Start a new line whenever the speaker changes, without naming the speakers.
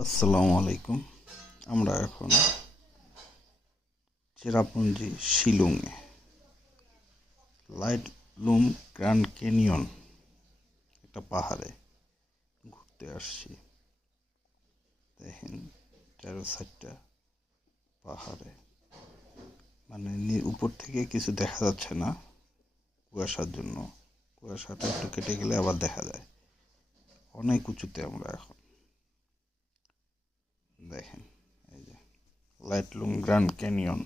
আসসালামু আলাইকুম। আমরা এখন চেরাপুঞ্জি শিলংয়ে লাইট লুম গ্র্যান্ড ক্যানিয়ন একটা পাহাড়ে ঘুরতে আসছি। দেখেন চারো সাইডটা পাহাড়ে। মানে উপর থেকে কিছু দেখা যাচ্ছে না কুয়াশার জন্য। কুয়াশাটা একটু কেটে গেলে আবার দেখা যায়। অনেক উঁচুতে আমরা এখন। দেখেন এই যে লাইটলুম গ্র্যান্ড ক্যানিয়ন